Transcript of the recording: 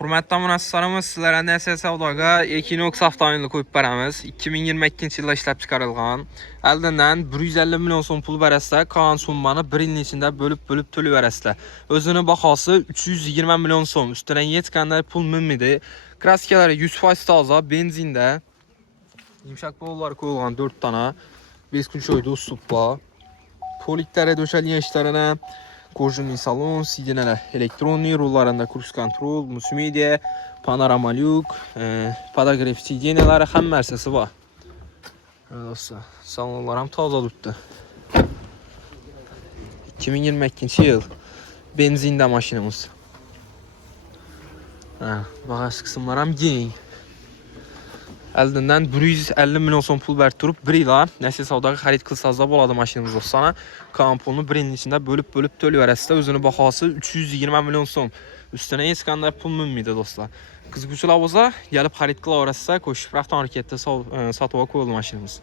Hurmatli munosabatlarimiz sizlarga NS Savdoga Equinox avtomobilini qo'yib beramiz. 2022-yilda ishlab chiqarilgan. Oldindan 150 million so'm pul berasizlar, qolgan summani 1 yil ichida bo'lib to'lab berasizlar. O'zining bahosi 320 million so'm. Ustidan hech qanday pul minmaydi. Kraskalari 100% toza, benzinda. Yumshoq bollar qo'yilgan 4 tona. 5 kun joyda ustup bor. Poliklari döşəlgan ishlarini Kожаный salon, сиденья электронный, rullarında cruise control, multimedya, panorama lyuk, podograf sidеньялары hamma narsasi bor. Dostlar, salonlar ham toza turibdi. 2022-yil benzinda mashinamiz. Bagaj qismlari ham keng. Oldindan 150 million so'm pul berib turib, 1 yil NS Savdoga xarid qilsangiz bo'ladi mashinamiz dostlar. Qolgan pulni 1 yil ichida bo'lib to'lab berasizlar. O'zining bahosi 320 million so'm. Ustidan hech qanday pul minmaydi dostlar. Qiziquvchilar bo'lsa, kelib xarid qilaverasizlar. Qo'shib avtomarketda sotib olib qo'yildi mashinamiz.